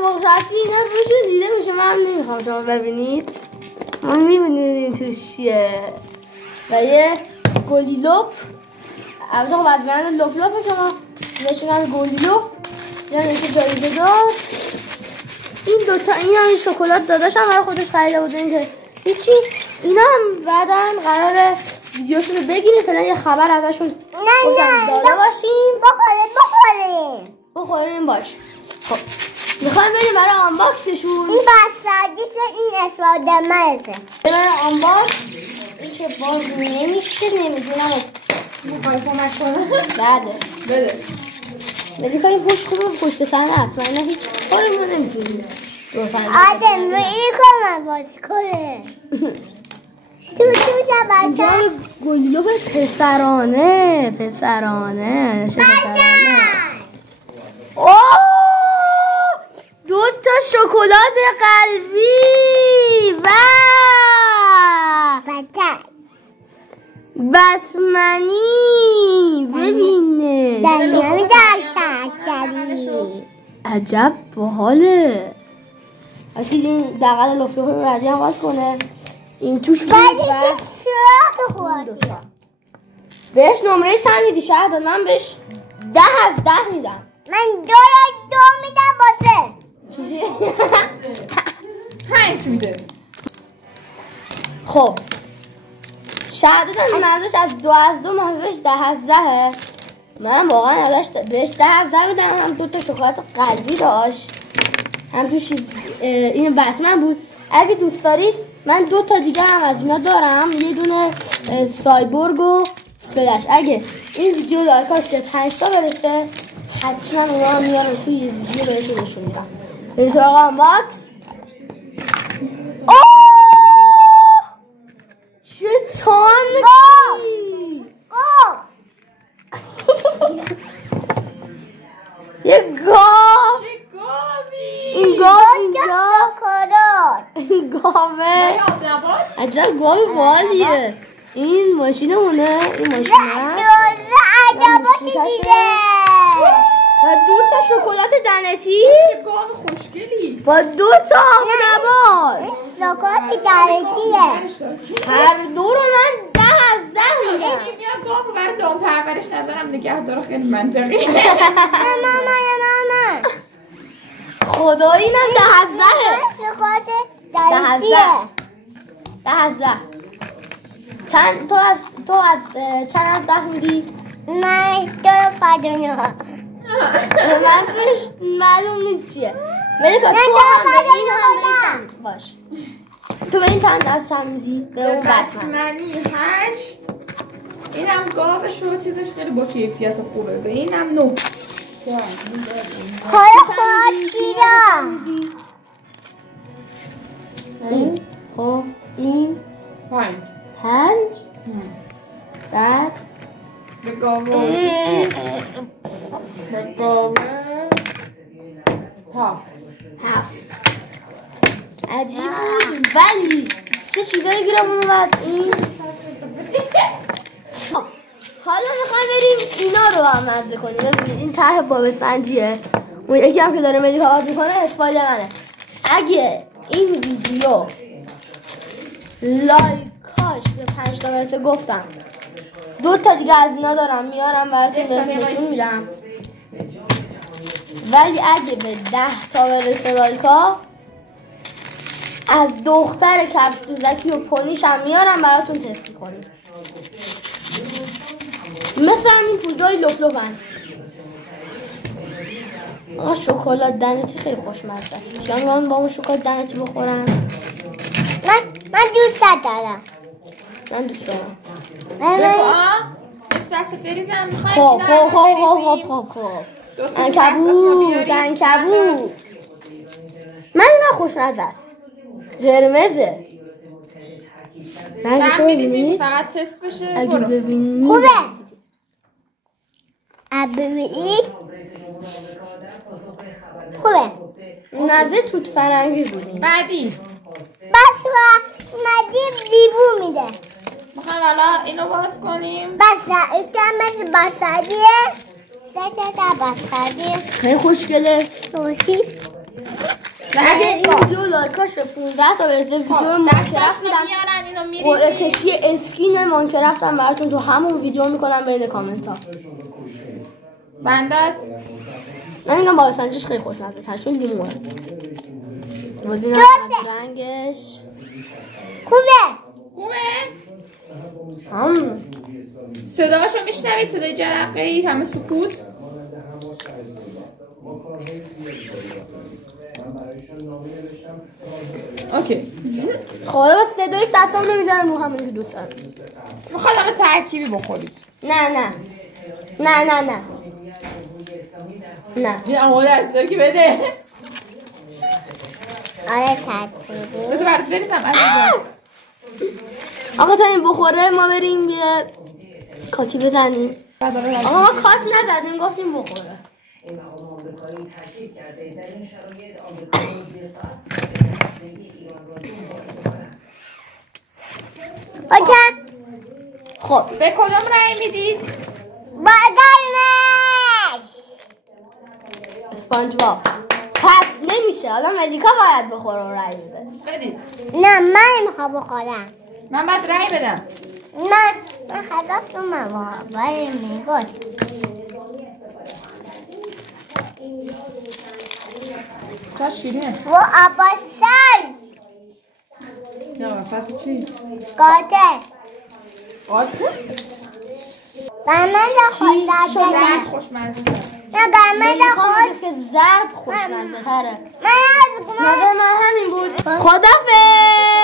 مختصی اینا روشون دیده میشه. من نمیخوام شما ببینید. ما میبینید توش چیه و یه گلیلوپ. از اون بعد من لوپ شما نشونم گلیلوپ یعنی که جایزه دار. این دوتا این هم شکلات داداشم برای خودش خریده بود. این که هیچی اینا هم بعداً قراره ویدیوشون رو بگیریم. فعلا یه خبر ازشون داده باشیم. بخوریم باش. خب میخوایم بریم برای آنباکسشون. این بستگیش این اسپایدرمنه. برای آنباکس این که باز نمیشه نمیدونم. میخوای کمک کنم؟ بده بدی کنیم پشت صحنه هست. من هیچ کاری ما نمیتونیم. آدم این کمک باز کنه. تو اینجا گلیلوپ پسرانه اوه 2 تا شکلات قلبی و بسمنی. ببینه دنیامی در شکری عجب باحاله. اصلا این دقل لفلوفه بعدی هم باز کنه. این توش بود بهش نمره چند میدی شهد؟ من بهش 10 از 10 میدم. من 2 میدم واسه چیزی 5 میده. خب شهد منظورش از 2 از 2 منظورش 10 از 10. من واقعا ازش بهش 10 از 10 میدم. هم 2 تا شکلات قلبی داشت هم توش این بسمن بود. اگه دوست دارید من 2 تا دیگه هم از اینا دارم. یه دونه سایبورگ و فلش. اگه این ویدیو لایکاش 5 تا برسه حتما اونا هم میارم توی یه ویدیو بهتون نشون میدم. برید سراغ آنباکس. چه تانکی یه گاو. این گاوه عجب گاوی بالیه. این ماشینمونه. این ماشین و 2 تا شکلات دنتی. چه گاو خوشگلی. با 2 تا آب نبات. شکلات دنتیه. هر دو رو من 10 از 10 میدم. این میاد گاو برای دام پرورش نظرم نگه داره. خیلی منطقی. مامان خدایی اینم 10 از 10. شکلات 10 از 10. 10 از 10. تو از چند از 10 میدی؟ من 2 من معلوم نیست چیه. ولی تو هم به این هم به چند باش. تو به این چند از چند میدی؟ به اون بتمنی 8. اینم گاوش و چیزش خیلی با کیفیت خوبه. به اینم 9. حالا خواهد گیرم. خب این 5. بعد به گاوه 7. عجیب بود ولی چه چیزایی گیرم اومد این. حالا میخوایم بریم اینا رو هم مزه کنیم. ببینید این طرح باب فنجیه. اون یکی هم که داره ملیکا آز میکنه اسپایدرمنه. اگه این ویدیو لایکاش به 5 تا برسه گفتم 2 تا دیگه از اینا دارم میارم براتون نشون میدم. ولی اگه به 10 تا برسه لایکا از دختر کفش دوزکی و پونیش هم میارم براتون تست کنیم. مثل همین پودرهای لپلپن. آقا شکلات دنتی خیلی خوشمزه است. شما من با اون شکلات دنتی بخورم. من دوست دارم. من دوست دارم. تو دستت بریزم. میخوای خب عنکبوت. من اینا خوشمزه است. قرمزه. من میریزیم فقط تست بشه. اگه ببینید خوبه. ببینید خوبه. مزه توت فرنگی بود. بعدی بس مزه لیمو میده. میخوام حالا اینو باز کنیم. بس مثل بسریه. 3 تا بسریه. خیلی خوشگله. اگه این ویدیو لایکاش به 15 تا برسه ویدیو ماینکرافت میارن اینو قرعه میریزی. کشی اسکین ماینکرافت هم براتون تو همون ویدیو میکنم بین کامنت ها. بندت من میگم با سنجش خیلی خوشمزه تر چون لیمونه. ببینم رنگش خوبه. صداشو میشنوید؟ صدای جرقه ای همه سکوت. اوکی. خب صدای دستم نمیزنم رو همونی که دوست دارم. میخواد آقا ترکیبی بخورید. نه این آقا دستایی که بده. آره ترکیبی. بذار برات بریزم عزیزم. آقا تا این بخوره ما بریم یه کاکی بزنیم. آقا ما کات نزدیم گفتیم بخوره. خب به کدوم رأی میدید؟ با قلمش. اسپانج باب. پس نمیشه الان ملیکا باید بخوره و رای بده. بدید. نه من میخوام بخورم. من باید رأی بدم. من هدف رو باید میگوش. کاش شیرینه. و عباسای یا پس چی؟ قاطع قاطع؟ قرمز خوش زرد خوشمزه. نه قرمز ملیکا خوش. میگه که زرد خوشمزه تره. من از نظر من همین بود. خدافظ.